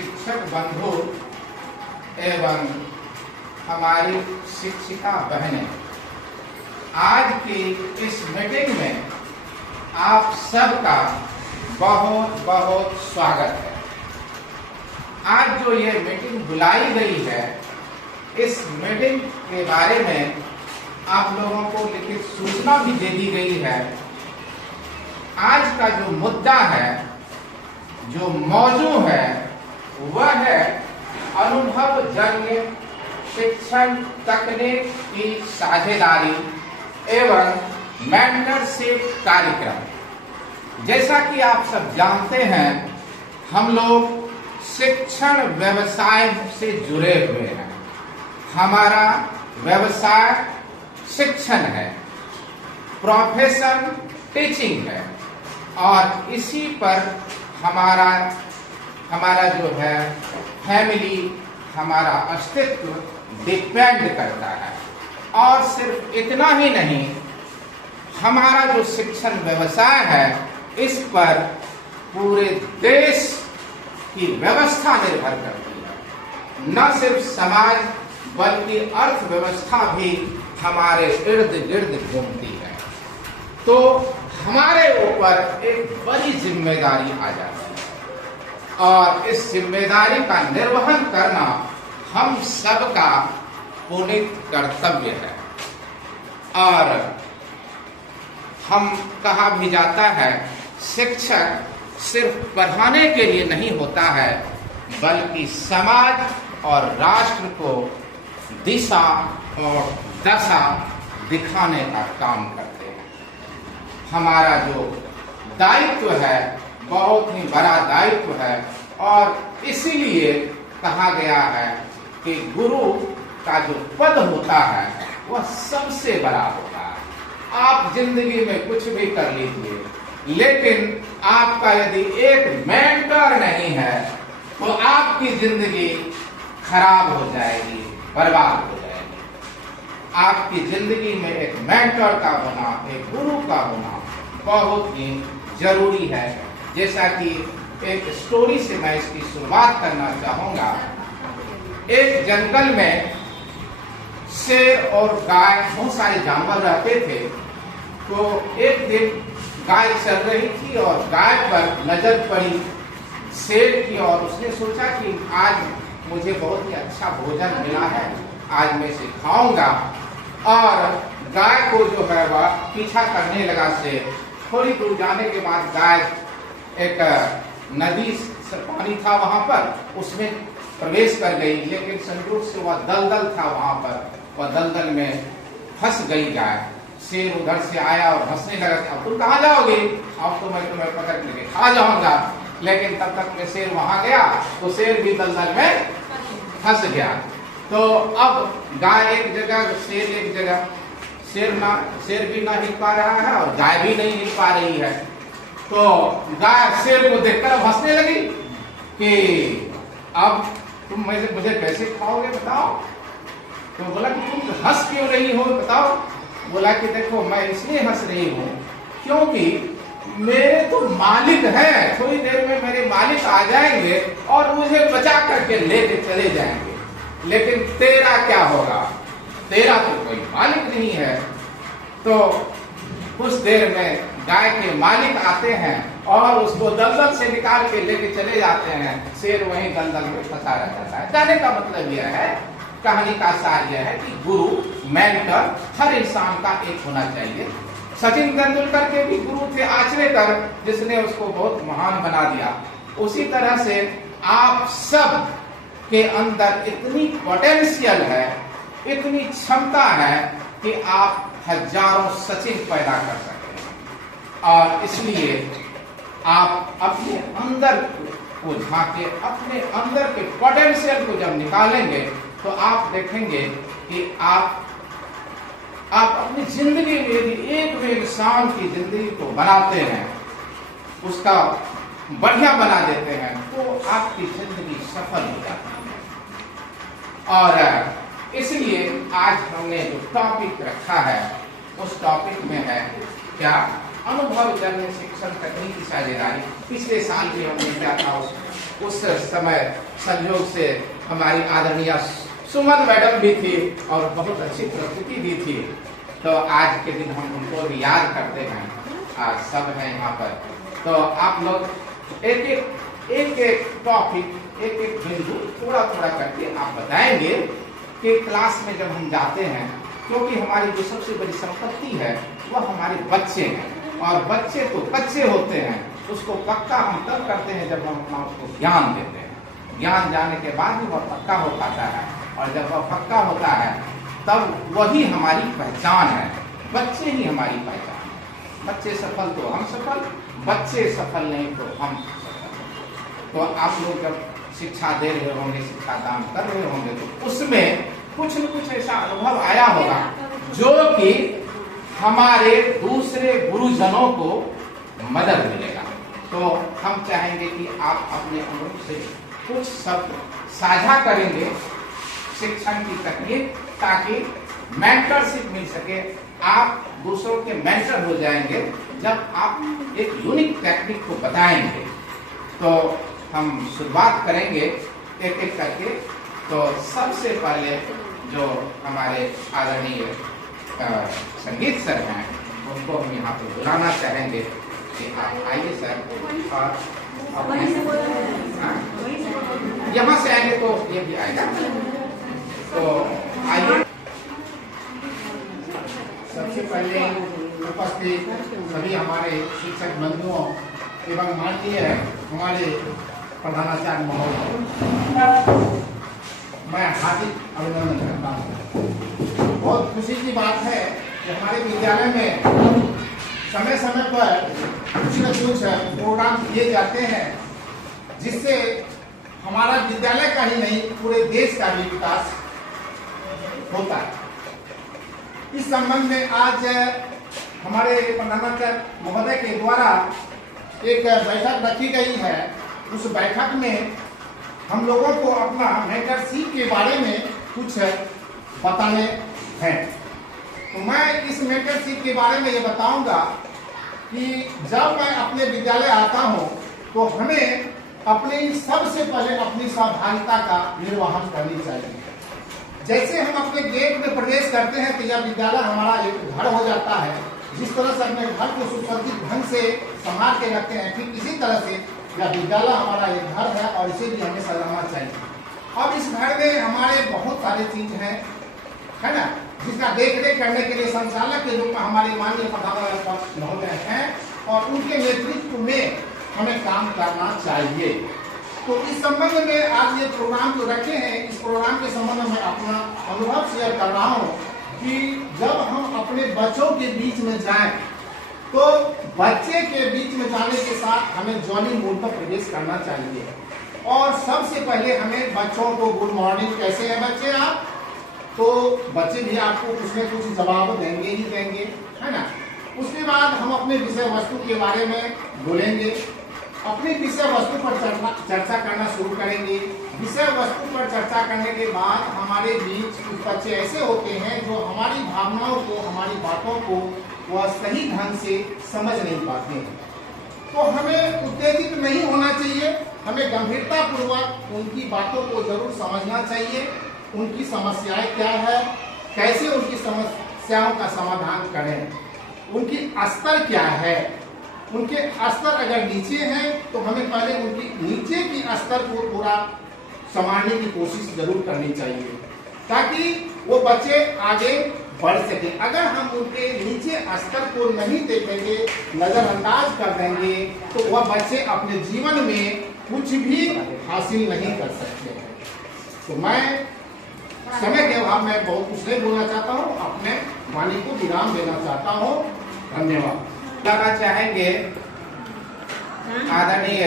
शिक्षक बंधु एवं हमारी शिक्षिका बहनें, आज की इस मीटिंग में आप सबका बहुत बहुत स्वागत है। आज जो ये मीटिंग बुलाई गई है, इस मीटिंग के बारे में आप लोगों को लिखित सूचना भी दे दी गई है। आज का जो मुद्दा है, जो मौजू है, वह है अनुभवजन्य शिक्षण तकनीक की साझेदारी एवं मेंटरशिप कार्यक्रम। जैसा कि आप सब जानते हैं, हम लोग शिक्षण व्यवसाय से जुड़े हुए हैं। हमारा व्यवसाय शिक्षण है, प्रोफेशन टीचिंग है, और इसी पर हमारा जो है फैमिली, हमारा अस्तित्व डिपेंड करता है। और सिर्फ इतना ही नहीं, हमारा जो शिक्षण व्यवसाय है, इस पर पूरे देश की व्यवस्था निर्भर करती है। न सिर्फ समाज बल्कि अर्थव्यवस्था भी हमारे इर्द गिर्द घूमती है। तो हमारे ऊपर एक बड़ी जिम्मेदारी आ जाती है, और इस जिम्मेदारी का निर्वहन करना हम सबका पुनीत कर्तव्य है। और हम कहा भी जाता है, शिक्षक सिर्फ पढ़ाने के लिए नहीं होता है, बल्कि समाज और राष्ट्र को दिशा और दशा दिखाने का काम करते हैं। हमारा जो दायित्व है, बहुत ही बड़ा दायित्व है, और इसीलिए कहा गया है कि गुरु का जो पद होता है, वह सबसे बड़ा होता है। आप जिंदगी में कुछ भी कर लीजिए, लेकिन आपका यदि एक मेंटर नहीं है, तो आपकी जिंदगी खराब हो जाएगी, बर्बाद हो जाएगी। आपकी जिंदगी में एक मेंटर का होना, एक गुरु का होना बहुत ही जरूरी है। जैसा कि एक स्टोरी से मैं इसकी शुरुआत करना चाहूंगा। एक जंगल में शेर और गाय, बहुत सारे जानवर रहते थे। तो एक दिन गाय चल रही थी और गाय पर नजर पड़ी शेर की, और उसने सोचा कि आज मुझे बहुत ही अच्छा भोजन मिला है, आज मैं इसे खाऊंगा। और गाय को जो है वह पीछा करने लगा शेर। थोड़ी दूर जाने के बाद गाय एक नदी से पानी था वहां पर, उसमें प्रवेश कर गई, लेकिन संयोग से वह दलदल था वहां पर, वह दलदल में फंस गई गाय। शेर उधर से आया और हंसने लगा, अब तुम कहाँ जाओगे? अब तो मैं तुम्हें पकड़ के खा जाऊंगा। लेकिन तब तक में शेर वहां गया, तो शेर भी दलदल में फंस गया। तो अब गाय एक जगह, शेर एक जगह। शेर भी ना हिल पा रहा है और गाय भी नहीं हिल पा रही है। तो गाय शेर को देखकर अब हंसने लगी कि अब तुम मुझे कैसे खाओगे, बताओ। तो बोला कि तुम हंस क्यों रही हो, बताओ। बोला कि देखो, मैं इसलिए हंस रही हूँ क्योंकि मेरे तो मालिक हैं, थोड़ी देर में मेरे मालिक आ जाएंगे और मुझे बचा करके लेके चले जाएंगे। लेकिन तेरा क्या होगा, तेरा तो कोई मालिक नहीं है। तो कुछ देर में गाय के मालिक आते हैं और उसको दलदल से निकाल के लेके चले जाते हैं। शेर वहीं दलदल में फंसा रह जाता है। कहने का मतलब यह है, कहानी का सार यह है कि गुरु, मेंटर हर इंसान का एक होना चाहिए। सचिन तेंदुलकर के भी गुरु थे आचरेकर, जिसने उसको बहुत महान बना दिया। उसी तरह से आप सब के अंदर इतनी पोटेंशियल है, इतनी क्षमता है कि आप हजारों सचिन पैदा कर सकते हैं। और इसलिए आप अपने अंदर को झांके, अपने अंदर के पोटेंशियल को जब निकालेंगे, तो आप देखेंगे कि आप अपनी जिंदगी में यदि एक भी इंसान की जिंदगी को बनाते हैं, उसका बढ़िया बना देते हैं, तो आपकी जिंदगी सफल हो जाती है। और इसलिए आज हमने जो टॉपिक रखा है, उस टॉपिक में है क्या, अनुभवजन्य शिक्षण तकनीकी साझेदारी। पिछले साल भी हमने क्या था, उस समय संयोग से हमारी आदरणीय सुमन मैडम भी थी और बहुत अच्छी प्रस्तुति भी थी। तो आज के दिन हम उनको भी याद करते हैं। आज सब हैं यहाँ पर। तो आप लोग एक एक टॉपिक, एक एक बिंदु थोड़ा थोड़ा करके आप बताएंगे कि क्लास में जब हम जाते हैं, क्योंकि हमारी जो सबसे बड़ी संपत्ति है वह हमारे बच्चे हैं, और बच्चे तो बच्चे होते हैं। उसको पक्का हम तब करते हैं जब हम अपना उसको ज्ञान देते हैं। ज्ञान जाने के बाद ही वह पक्का हो पाता है, और जब वह पक्का होता है तब वही हमारी पहचान है। बच्चे ही हमारी पहचान है। बच्चे सफल तो हम सफल, बच्चे सफल नहीं तो हम सफल। तो आप लोग जब शिक्षा दे रहे होंगे, शिक्षा दान कर रहे होंगे, तो उसमें कुछ न कुछ ऐसा अनुभव आया होगा जो कि हमारे दूसरे गुरुजनों को मदद मिलेगा। तो हम चाहेंगे कि आप अपने अनुभव से कुछ शब्द साझा करेंगे शिक्षण की तकनीक, ताकि मेंटरशिप मिल सके। आप दूसरों के मेंटर हो जाएंगे जब आप एक यूनिक टेक्निक को बताएंगे। तो हम शुरुआत करेंगे एक एक करके। तो सबसे पहले जो हमारे आदरणीय संगीत सर हैं, उनको हम यहाँ पर बुलाना चाहेंगे कि आप आइए सर। और यहाँ से आएंगे तो ये भी आएगा। तो आइए। सबसे पहले उपस्थित सभी हमारे शिक्षक बंधुओं एवं माननीय हमारे प्रधानाचार्य महोदय, मैं हार्दिक अभिनंदन करता हूँ। बहुत खुशी की बात है कि हमारे विद्यालय में समय समय पर कुछ न कुछ प्रोग्राम किए जाते हैं, जिससे हमारा विद्यालय का ही नहीं पूरे देश का भी विकास होता है। इस संबंध में आज हमारे प्रधानाचार्य महोदय के द्वारा एक बैठक रखी गई है। उस बैठक में हम लोगों को अपना मेंटरशिप के बारे में कुछ बताने हैं। तो मैं इस मेंटरशिप के बारे में ये बताऊंगा कि जब मैं अपने विद्यालय आता हूं तो हमें अपनी सबसे पहले अपनी सहभागिता का निर्वहन करनी चाहिए। जैसे हम अपने गेट में प्रवेश करते हैं तो यह विद्यालय हमारा एक घर हो जाता है। जिस तरह से अपने घर को सुसज्जित ढंग से संभाल के रखते हैं, ठीक इसी तरह से यह विद्यालय हमारा एक घर है और इसे भी हमें सजाना चाहिए। अब इस घर में हमारे बहुत सारे चीज हैं, है ना, जिसका देख रेख करने के लिए संचालक के रूप में हमारे माननीय प्रधानाचार्य महोदय हैं, और उनके नेतृत्व में हमें काम करना चाहिए। तो इस संबंध में आज ये प्रोग्राम जो रखे हैं, इस प्रोग्राम के संबंध में अपना अनुभव शेयर कर रहा हूँ कि जब हम अपने बच्चों के बीच में जाएं, तो बच्चे के बीच में जाने के साथ हमें जॉली मूड पर प्रवेश करना चाहिए। और सबसे पहले हमें बच्चों को गुड मॉर्निंग, कैसे हैं बच्चे आप, तो बच्चे भी आपको कुछ न कुछ जवाब देंगे ही देंगे, है ना। उसके बाद हम अपने विषय वस्तु के बारे में बोलेंगे, अपनी विषय वस्तु पर चर्चा करना शुरू करेंगे। विषय वस्तु पर चर्चा करने के बाद हमारे बीच कुछ बच्चे ऐसे होते हैं जो हमारी भावनाओं को, हमारी बातों को वह सही ढंग से समझ नहीं पाते हैं। तो हमें उत्तेजित नहीं होना चाहिए, हमें गंभीरता पूर्वक उनकी बातों को जरूर समझना चाहिए। उनकी समस्याएं क्या है, कैसे उनकी समस्याओं का समाधान करें, उनकी स्तर क्या है। उनके स्तर अगर नीचे हैं तो हमें पहले उनकी नीचे की स्तर को पूरा संभालने की कोशिश जरूर करनी चाहिए, ताकि वो बच्चे आगे बढ़ सके। अगर हम उनके नीचे स्तर को नहीं देखेंगे, नजरअंदाज कर देंगे, तो वह बच्चे अपने जीवन में कुछ भी हासिल नहीं कर सकते। तो मैं समय के अभाव में बहुत कुछ नहीं बोलना चाहता हूँ, अपने वाणी को विराम देना चाहता हूँ। धन्यवाद। बताना चाहेंगे आदरणीय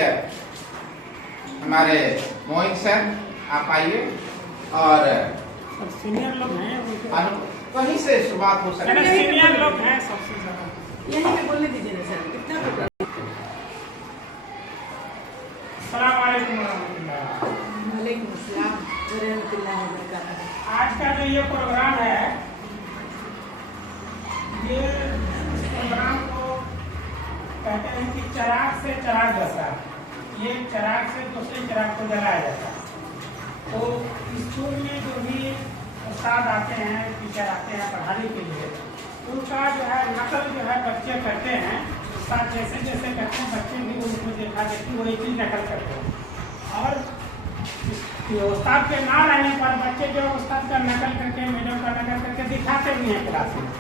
हमारे मोहित सर, आप आइए। और सीनियर लोग हैं, कहीं से शुरुआत हो सकती है। सीनियर लोग हैं सबसे ज्यादा। यही पे बोलने दीजिए ना सर, कितना अस्सलाम वालेकुम रहमतुल्लाह। वालेकुम अस्सलाम व रहमतुल्लाहि व बरकातहू। आज का जो ये प्रोग्राम है, ये प्रोग्राम को कहते हैं कि चिराग से चिराग जैसा। एक चिराग से दूसरे चिराग को जलाया जाता है। तो स्कूल में जो भी उस्ताद आते हैं, टीचर आते हैं पढ़ाने के लिए, उनका जो है नकल जो है बच्चे करते हैं। उस्ताद जैसे जैसे करते हैं बच्चे भी उनको देखा देखी वही चीज़ नकल करते हैं। और उस्ताद के ना रहने पर बच्चे जो उस्ताद का नकल करके, मैडम का नकल करके दिखाते भी हैं क्लास में।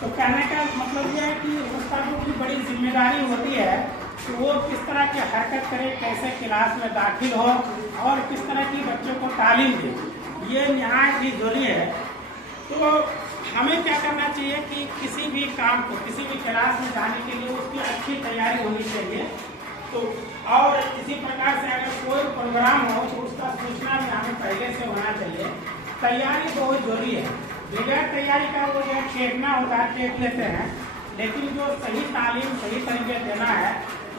तो कहने का मतलब यह है कि उस्तादों की बड़ी जिम्मेदारी होती है कि वो किस तरह की हरकत करे, कैसे क्लास में दाखिल हो और किस तरह की बच्चों को तालीम दे। ये नहायत ही जरूरी है। तो हमें क्या करना चाहिए कि किसी भी काम को, किसी भी क्लास में जाने के लिए उसकी अच्छी तैयारी होनी चाहिए। तो और इसी प्रकार से अगर कोई प्रोग्राम हो तो उसका सूचना भी हमें पहले से होना चाहिए। तैयारी बहुत जरूरी है। बगैर तैयारी का वो जो फेंकना होता है फेंक लेते हैं, लेकिन जो सही तालीम सही तरीके देना है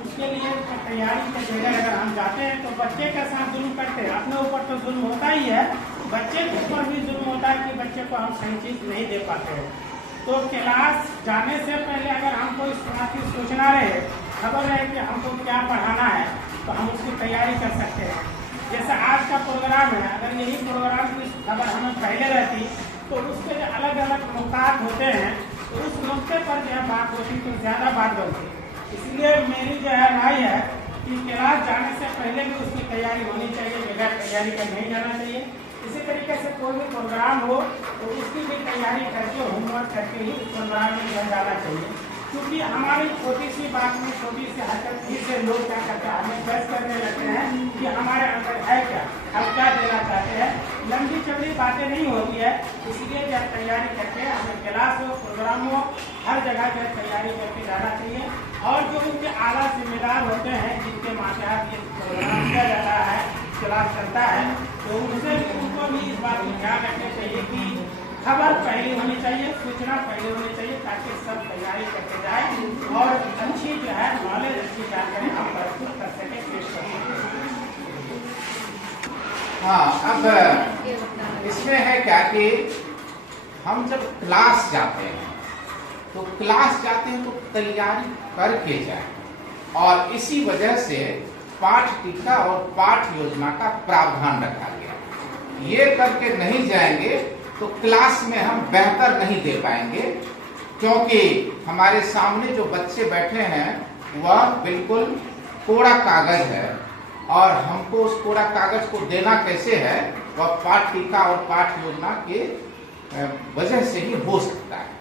उसके लिए तैयारी के बगैर अगर हम जाते हैं तो बच्चे के साथ जुल्म करते हैं। अपने ऊपर तो जुल्म होता ही है, बच्चे के ऊपर भी जुल्म होता है कि बच्चे को हम सही चीज़ नहीं दे पाते हैं। तो क्लास जाने से पहले अगर हमको इस तरह की सूचना रहे, खबर है कि हमको क्या पढ़ाना है, तो हम उसकी तैयारी कर सकते हैं। जैसे आज का प्रोग्राम है, अगर यही प्रोग्राम की खबर हमें पहले रहती तो उसके जो अलग अलग नुकात होते हैं तो उस नुक्ते पर जो है बात होती तो ज़्यादा बात बनती। इसलिए मेरी जो है राय है कि क्लास जाने से पहले भी उसकी तैयारी होनी चाहिए, बगैर तैयारी का नहीं जाना चाहिए। इसी तरीके से कोई भी प्रोग्राम हो तो उसकी भी तैयारी करके, होमवर्क करके ही उस प्रोग्राम में जाना चाहिए। क्योंकि हमारी छोटी सी बात में, छोटी सी हरकत ही से लोग क्या करते हैं, हमें बहस करने लगते हैं कि हमारे अंदर है क्या, हम क्या देना चाहते हैं। लंबी चौड़ी बातें नहीं होती है। इसलिए जब तैयारी करके हमें क्लास हो, प्रोग्राम हो, हर जगह जो तैयारी करके जाना चाहिए। और जो उनके आला जिम्मेदार होते हैं जिनके मातहत ये प्रोग्राम किया जाता है, क्लास चलता है, तो उनसे भी उनको भी इस बात को ध्यान रखना चाहिए कि खबर पहले होनी चाहिए, सूचना पहले होनी चाहिए, ताकि सब तैयारी करके जाए और अच्छी जो है नॉलेज, अच्छी जानकारी हम प्रस्तुत कर सकें, पेश कर सकें। हाँ, अब इसमें है क्या कि हम जब क्लास जाते हैं तो तैयारी करके जाएं, और इसी वजह से पाठ टीका और पाठ योजना का प्रावधान रखा गया। ये करके नहीं जाएंगे तो क्लास में हम बेहतर नहीं दे पाएंगे, क्योंकि हमारे सामने जो बच्चे बैठे हैं वह बिल्कुल कोरा कागज है, और हमको उस कोरा कागज को देना कैसे है, वह पाठ टीका और पाठ योजना के वजह से ही हो सकता है।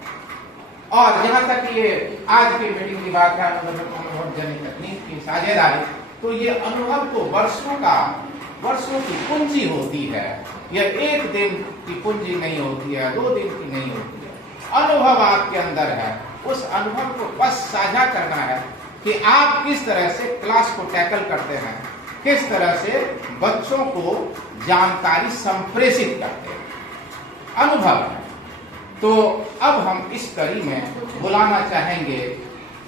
और जहाँ तक ये आज की मीटिंग की बात है, अनुभवजन्य तकनीक की साझेदारी, तो ये अनुभव तो वर्षों की पूंजी होती है। यह एक दिन की पूंजी नहीं होती है, 2 दिन की नहीं होती है। अनुभव आपके अंदर है, उस अनुभव को बस साझा करना है कि आप किस तरह से क्लास को टैकल करते हैं, किस तरह से बच्चों को जानकारी संप्रेषित करते हैं। अनुभव है। तो अब हम इस कड़ी में बुलाना चाहेंगे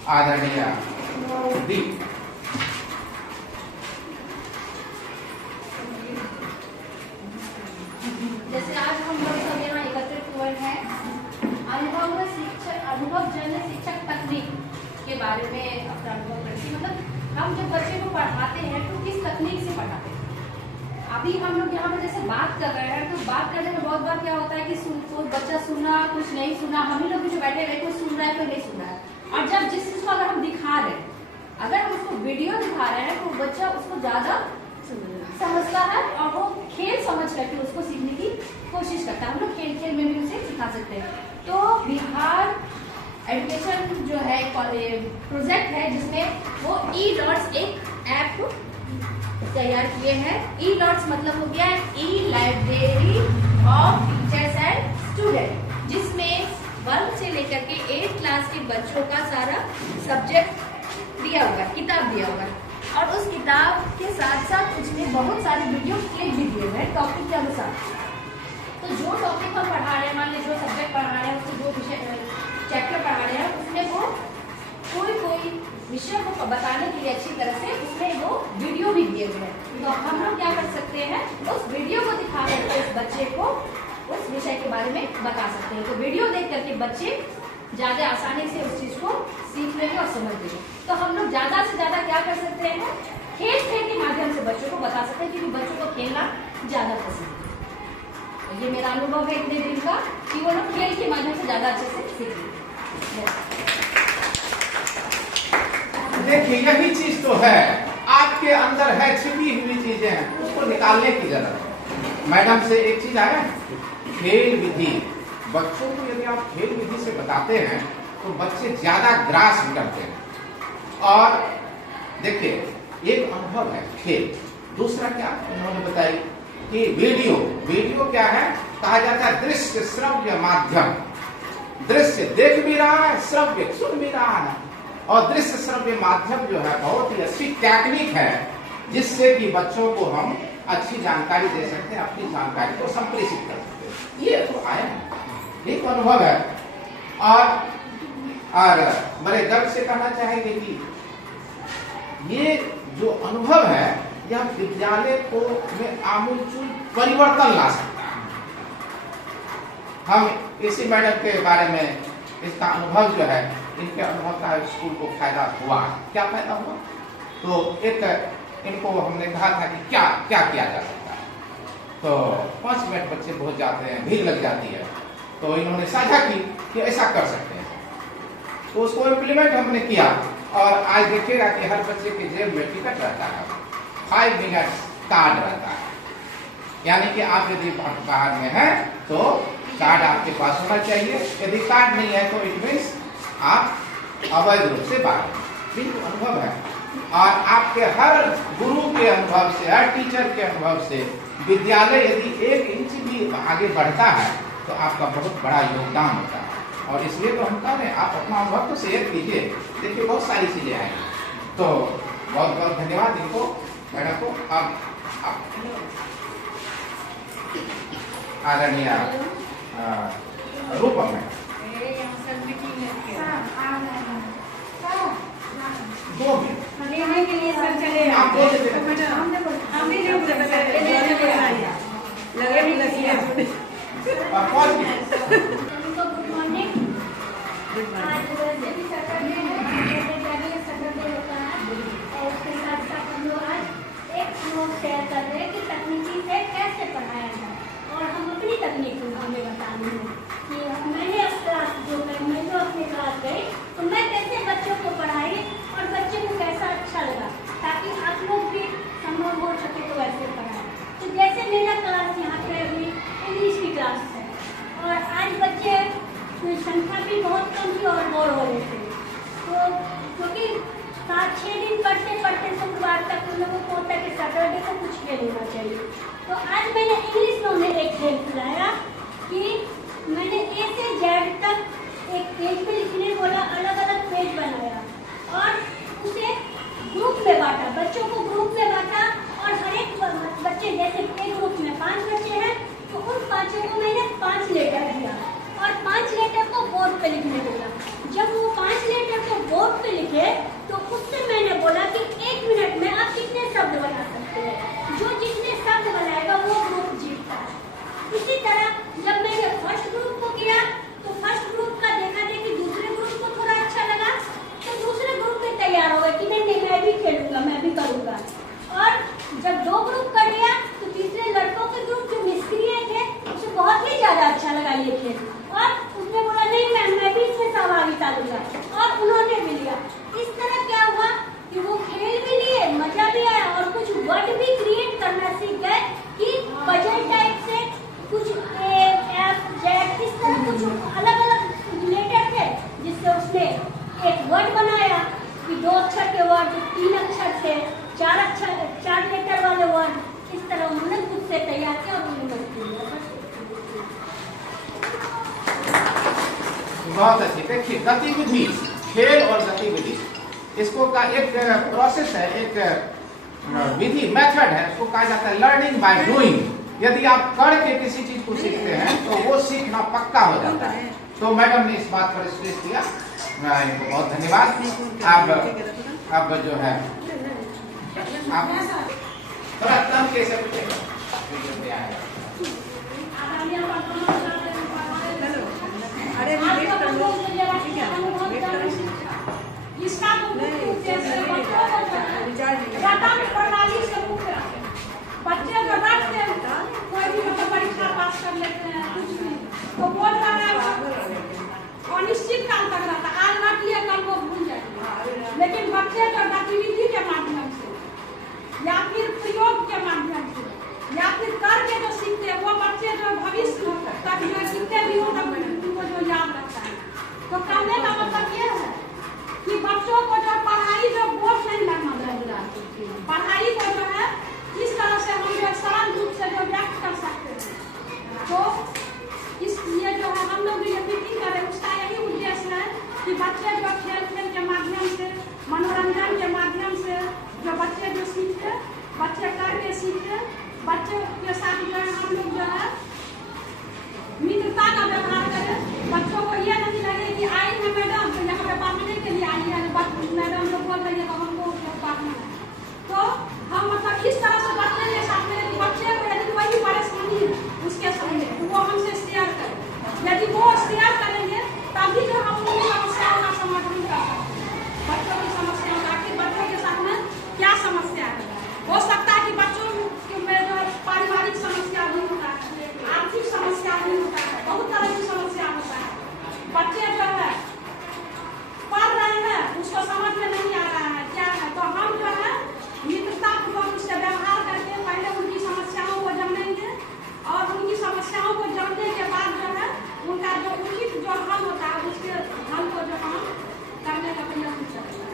आदरणीय दीप। जैसे आज हम लोग सब यहाँ एकत्रित हुए हैं, अनुभवजन्य शिक्षक तकनीक के बारे में अपना अनुभव करती। मतलब हम जब बच्चे को पढ़ाते हैं तो किस तकनीक से पढ़ाते हैं। अभी हम लोग यहाँ पे जैसे बात कर रहे हैं, तो बात करने में बहुत बार क्या होता है कि कोई बच्चा सुना, कुछ नहीं सुना। हम ही लोग भी जो बैठे रहे, कोई सुन रहा है, कोई नहीं सुन रहा है। और जब जिस चीज को अगर हम दिखा रहे हैं, अगर हम उसको वीडियो दिखा रहे हैं, तो बच्चा उसको ज्यादा समझता है और वो खेल समझ करके उसको सीखने की कोशिश करता है। हम लोग खेल खेल में भी उसे सिखा सकते हैं। तो बिहार एजुकेशन जो है प्रोजेक्ट है, जिसमें वो ई-लॉट्स एक ऐप तैयार किए हैं। ई-लॉट्स मतलब हो गया ई library of teachers and student, जिसमें 1 से लेकर के 8 क्लास के बच्चों का सारा सब्जेक्ट दिया हुआ है, किताब दिया हुआ है। और उस किताब के साथ साथ उसमें बहुत सारे वीडियो क्लिप भी दिए हुए हैं टॉपिक के अनुसार। तो जो टॉपिक हम पढ़ा रहे हैं, मान लीजिए जो सब्जेक्ट पढ़ा रहे हैं, उसको जो विषय चैप्टर पढ़ा रहे हैं, उसमें वो कोई विषय को बताने के लिए अच्छी तरह से उसमें वो वीडियो भी दिए हुए हैं। तो हम लोग क्या कर सकते हैं, उस वीडियो को दिखा करके उस बच्चे को उस विषय के बारे में बता सकते हैं। तो वीडियो देख करके बच्चे ज्यादा आसानी से उस चीज को सीख लेंगे और समझ लेंगे। तो हम लोग ज्यादा से ज्यादा क्या कर सकते हैं, खेल खेल के माध्यम से बच्चों को बता सकते हैं, क्योंकि बच्चों को खेलना ज्यादा पसंद है। तो ये मेरा अनुभव है इतने दिन का कि वो लोग खेल के माध्यम से ज्यादा अच्छे से सीखेंगे। देखिए यही चीज तो है, आपके अंदर है छिपी हुई चीजें, उसको निकालने की जरूरत है। मैडम से एक चीज आया, खेल विधि। बच्चों को यदि आप खेल विधि से बताते हैं तो बच्चे ज्यादा ग्रास्प करते हैं। और देखिए एक अनुभव है खेल, दूसरा क्या उन्होंने बताई कि वीडियो क्या है, कहा जाता है दृश्य श्रव्य माध्यम। दृश्य देख भी रहा है, श्रव्य सुन भी रहा है, और दृश्य श्रव्य माध्यम जो है बहुत ही अच्छी टेक्निक है, जिससे कि बच्चों को हम अच्छी जानकारी दे सकते हैं, अपनी जानकारी को संप्रेषित कर सकते हैं। ये तो आया है, एक अनुभव है। और बड़े गर्व से कहना चाहेंगे कि ये जो अनुभव है यह विद्यालय को में आमूलचूल परिवर्तन ला सकता है। हम इसी मैडम के बारे में इसका अनुभव जो है, इनके अनुभव का स्कूल को फायदा हुआ। क्या फायदा हुआ? तो एक इनको हमने कहा था कि क्या क्या किया जा सकता है। तो 5 मिनट बच्चे पहुंच जाते हैं, भीड़ लग जाती है, तो इन्होंने साझा की कि ऐसा कर सकते हैं। तो उसको इम्प्लीमेंट हमने किया, और आज देखिएगा कि हर बच्चे के जेब में टिकट रहता है, 5 मिनट कार्ड रहता है। यानी कि आप यदि बाहर में हैं तो कार्ड आपके पास होना चाहिए, यदि कार्ड नहीं है तो इट मीन्स आप अवैध रूप से बाहर। बिल्कुल अनुभव है, और आपके हर गुरु के अनुभव से, हर टीचर के अनुभव से विद्यालय यदि 1 इंच भी आगे बढ़ता है तो आपका बहुत बड़ा योगदान होता है। और इसलिए तो हम कह रहे हैं आप अपना अनुभव तो शेयर कीजिए। देखिए बहुत सारी चीजें आएंगी। तो बहुत बहुत धन्यवाद इनको, मैडम को। अब आदरणीय रूपम है 2 मिनट लेने के लिए सर चले आप बोल देते हैं। हमने नहीं लगे भी लगी और कौन सी? Good morning. आज वैसे भी सैटरडे है, सैटरडे होता है, और उसके साथ साथ हम लोग आज एक नोट शेयर कर रहे हैं कि तकनीकी से कैसे पढ़ाया जाए। और हम अपनी तकनीक हमें बतानी है कि मैंने क्लास जो अपनी क्लास गई तो मैं कैसे बच्चों को पढ़ाई और बच्चे को कैसा अच्छा लगा, ताकि आप लोग भी संभव हो सके तो वैसे पढ़ाएं। तो जैसे मेरा क्लास यहाँ पे अभी इंग्लिश की क्लास है, और आज बच्चे संख्या भी बहुत कम थी और बोर हो रहे थे। तो क्योंकि 7-6 दिन पढ़ते पढ़ते शुक्रवार तक उन लोगों को होता है कि सैटरडे को कुछ खेल होना चाहिए। तो आज मैंने इंग्लिश में उन्हें एक खेल खिलाया कि मैंने A से Z तक एक पेज पे लिखने बोला, अलग अलग पेज बनाया और उसे ग्रुप में बांटा, बच्चों को ग्रुप में बांटा। और हर एक बच्चे, जैसे एक ग्रुप में 5 बच्चे हैं तो उन 5 को मैंने 5 लेटर दिया और 5 लेटर को बोर्ड पे लिखने बोला। जब वो 5 लेटर को बोर्ड पे लिखे तो उससे मैंने बोला कि 1 मिनट में आप कितने शब्द बना सकते हैं, जो जितने शब्द बनाएगा वो ग्रुप जीतता है। इसी तरह जब मैंने फर्स्ट ग्रुप को किया तो फर्स्ट ग्रुप का देखा देखी दूसरे ग्रुप को थोड़ा अच्छा लगा, तो दूसरे ग्रुप में तैयार हो गए कि नहीं मैं भी खेलूंगा, मैं भी करूंगा। और जब 2 ग्रुप कर लिया तो तीसरे लड़कों के ग्रुप जो निष्क्रिय थे उसे बहुत ही ज्यादा अच्छा लगा ये खेल, और उसने बोला नहीं मैं भी इसमें सहभागिता लूंगा, और उन्होंने भी लिया। इस तरह क्या हुआ कि वो खेल भी लिए, मजा भी आया, और कुछ वर्ड भी क्रिएट करना सीख गए कि पजल टाइप से कुछ A-F-Z इस तरह कुछ अलग अलग लेटर थे, जिससे उसने एक वर्ड बनाया कि 2 अक्षर के वर्ड, 3 अक्षर से 4 लेटर वाले वर्ड। इस तरह उन्होंने खुद से तैयार किया और उन्होंने बहुत अच्छी। देखिए गतिविधि, खेल और गतिविधि, इसको का एक प्रोसेस है, एक विधि, मेथड है, उसको कहा जाता है लर्निंग बाय डूइंग। यदि आप करके किसी चीज को सीखते हैं तो वो सीखना पक्का हो जाता है। तो मैडम ने इस बात पर स्ट्रेस किया, इनको बहुत धन्यवाद। अब जो है आप थोड़ा कम कैसे अरे हम जो सरल रूप से जो व्यक्त कर सकते हैं। तो इसलिए जो है हम लोग ये मीटिंग करें, उसका यही उद्देश्य है कि बच्चे जो खेल के माध्यम से, मनोरंजन के माध्यम से जो बच्चे जो सीखते, बच्चे करके सीखते, बच्चे के साथ जो है हम लोग जो है मित्रता का व्यवहार करें। बच्चों को ये नहीं लगे कि आई है मैडम तो यहाँ पे पढ़ने के लिए आई है, मैडम लोग बोल रही है तो हमको पढ़ना है। तो हम मतलब इस तरह से बच्चे के साथ में बच्चे को यदि कोई परेशानी है उसके सामने तो वो हमसे शेयर करें। यदि वो शेयर करेंगे तभी जो हम उनकी समस्याओं का समाधान कर सकते हैं। बच्चों की समस्याओं का, आखिर बच्चों के साथ में क्या समस्या है। हो सकता है कि बच्चों में जो पारिवारिक समस्या भी होता है, आर्थिक समस्या भी होता है, बहुत तरह की समस्या होता है। बच्चे जो है पढ़ रहे हैं, उसको समझ में नहीं आ रहा है क्या है, तो हम जो है मित्रतापूर्वक उससे व्यवहार करके पहले उनकी समस्याओं को जानेंगे और उनकी समस्याओं को जानने के बाद जो है उनका जो उचित जो हल होता है उसके हल को जो हम करने का प्रयास करेंगे।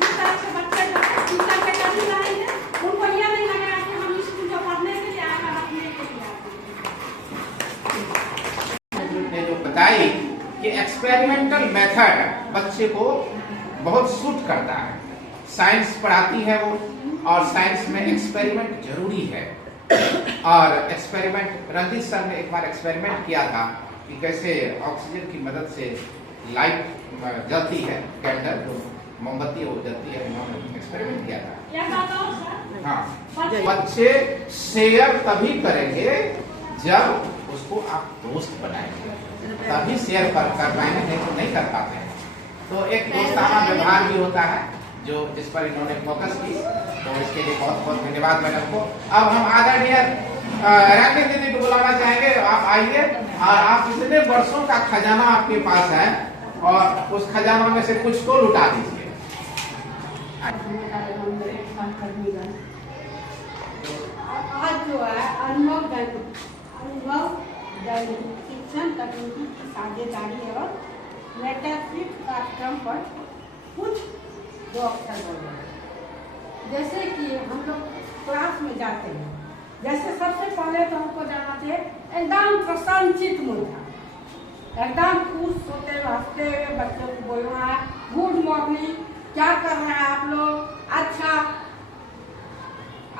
इस तरह से बच्चे जो है टीचर के करीब रहेंगे, उनको यह नहीं लगेगा कि हम स्कूल जो पढ़ने के लिए आए हैं, रखने के लिए आए हैं। ने जो बताई कि एक्सपेरिमेंटल मेथड बच्चे को बहुत सूट करता है। साइंस पढ़ाती है वो, और साइंस में एक्सपेरिमेंट जरूरी है। और एक्सपेरिमेंट रणजीत सर ने एक बार एक्सपेरिमेंट किया था कि कैसे ऑक्सीजन की मदद से लाइट जलती है, कैंडल जो मोमबत्ती वो जलती है, उन्होंने एक्सपेरिमेंट किया था। हाँ, बच्चे शेयर तभी करेंगे जब उसको आप दोस्त बनाएंगे, तभी शेयर कर पाएंगे, नहीं तो नहीं कर पाते हैं। तो एक दोस्ताना व्यवहार भी होता है जो जिस पर इन्होंने फोकस की, तो इसके लिए बहुत बहुत धन्यवाद मैडम को। अब हम आदरणीय रानी दीदी को बुलाना चाहेंगे, आप आइए और आप इतने वर्षों का खजाना आपके पास है और उस खजाना में से कुछ तो लुटा दीजिए। आज जो है अनुभव शिक्षण तकनीकी की साझेदारी और मेटाफिट कार्यक्रम पर कुछ दो अक्षर बोल रहे हैं। जैसे कि हम लोग क्लास में जाते हैं, जैसे सबसे पहले तो हमको जाना चाहिए एकदम प्रसन्नचित मुद्रा, एकदम खुश होते हंसते हुए बच्चों को बोलना है गुड मॉर्निंग, क्या कर रहे हैं आप लोग, अच्छा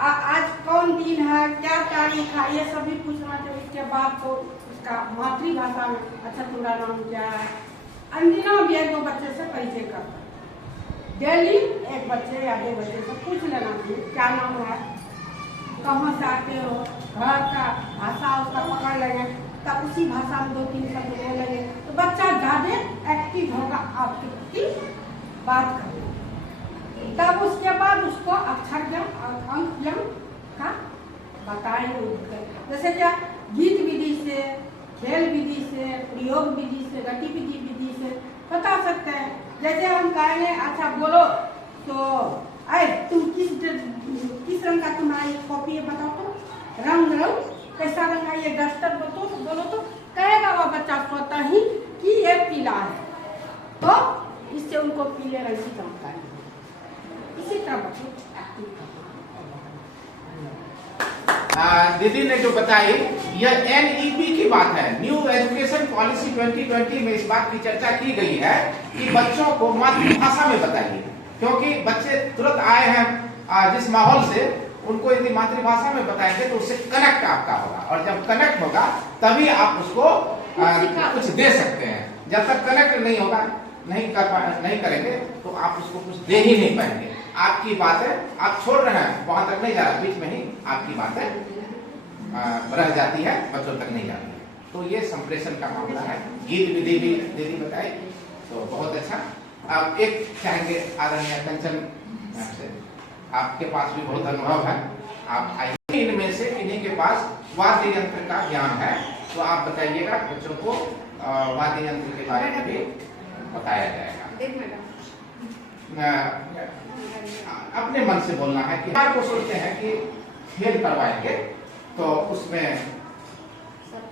आज कौन दिन है, क्या तारीख है, ये सभी पूछना चाहिए। उसके बाद तो उसका मातृभाषा में अच्छा तुम्हारा नाम क्या है, अंजना भी एक दो बच्चे से परिचय करता है। डेली एक बच्चे या दो बच्चे से पूछ लेना चाहिए क्या नाम है, कहाँ से आते हो, घर का भाषा उसका पकड़ लेंगे, तब उसी भाषा में दो तीन शब्द बोलेंगे तो बच्चा ज्यादा एक्टिव होगा आपके प्रति बात करें। तब उसके बाद उसको अक्षर ज्ञान और अंक ज्ञान का बताएंगे। जैसे क्या गीत विधि से, खेल विधि से, प्रयोग विधि से, गतिविधि विधि से बता सकते हैं। जैसे हम कहेंगे अच्छा बोलो तो अरे तुम किस रंग का तुम्हारी कॉपी है बताओ तो, रंग कैसा रंग है ये डस्टर बोलो तो कहेगा वो बच्चा स्वतः ही कि ये पीला है, तो इससे उनको पीले रंग की जानकारी। इसी तरह बच्चे एक्टिव दीदी ने जो बताई यह NEP की बात है, न्यू एजुकेशन पॉलिसी 2020 में इस बात की चर्चा की गई है कि बच्चों को मातृभाषा में बताइए, क्योंकि बच्चे तुरंत आए हैं जिस माहौल से, उनको यदि मातृभाषा में बताएंगे तो उससे कनेक्ट आपका होगा, और जब कनेक्ट होगा तभी आप उसको कुछ दे सकते हैं। जब तक कनेक्ट नहीं होगा, नहीं करेंगे तो आप उसको कुछ दे ही नहीं पाएंगे। आपकी बातें आप छोड़ रहे हैं, वहां तक नहीं जा रहा, बीच में ही आपकी बातें रह जाती है, बच्चों तक नहीं जाती है। तो ये संप्रेषण का मामला है। गीत विधि भी दीदी बताई तो बहुत अच्छा। अब एक चाहेंगे आदरणीय कंचन से, आपके पास भी बहुत अनुभव है, आप आइए। इनमें से किन्हीं के पास वाद्य यंत्र का ज्ञान है तो आप बताइएगा, बच्चों को वाद्य यंत्र के बारे में भी बताया जाएगा। अपने मन से बोलना है कि को सोचते हैं कि खेल करवाएंगे तो उसमें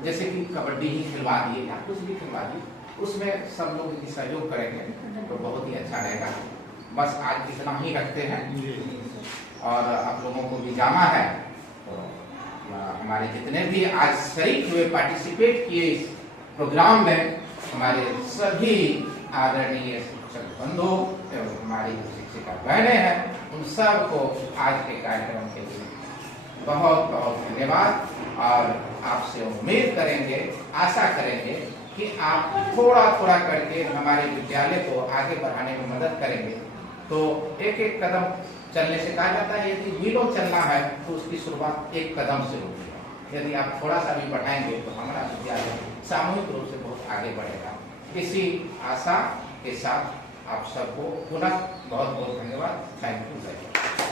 जैसे कि कबड्डी ही खिलवा दिए या कुछ भी खिलवा दिए, उसमें सब लोग यदि सहयोग करेंगे तो बहुत ही अच्छा रहेगा। बस आज इतना ही रखते हैं। और आप लोगों को भी जाना है, तो हमारे जितने भी आज शरीक हुए, पार्टिसिपेट किए इस प्रोग्राम में, हमारे सभी आदरणीय शिक्षक बंधु एवं हमारी जो शिक्षिका बहनें हैं, उन सबको आज के कार्यक्रम के लिए बहुत बहुत धन्यवाद। और आपसे उम्मीद करेंगे, आशा करेंगे कि आप थोड़ा थोड़ा करके हमारे विद्यालय को आगे बढ़ाने में मदद करेंगे। तो एक एक कदम चलने से कहा जाता है, यदि मीलों चलना है तो उसकी शुरुआत एक कदम से होती है। यदि आप थोड़ा सा भी बढ़ाएंगे तो हमारा विद्यालय सामूहिक रूप से बहुत आगे बढ़ेगा। इसी आशा के साथ आप सबको पुनः बहुत बहुत धन्यवाद। Thank you.